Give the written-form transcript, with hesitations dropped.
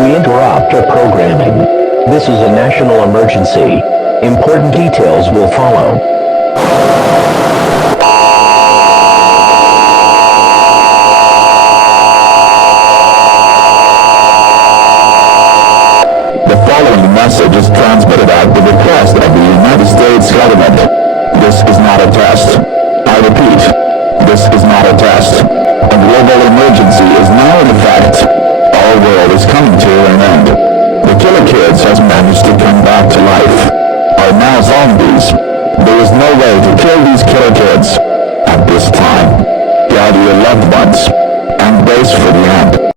We interrupt our programming. This is a national emergency. Important details will follow. The following message is transmitted at the request of the United States government. This is not a test. I repeat, this is not a test. A global emergency is now in effect. Our world is coming to an end. The killer kids has managed to come back to life. Are now zombies. There is no way to kill these killer kids. At this time, gather your loved ones and brace for the end.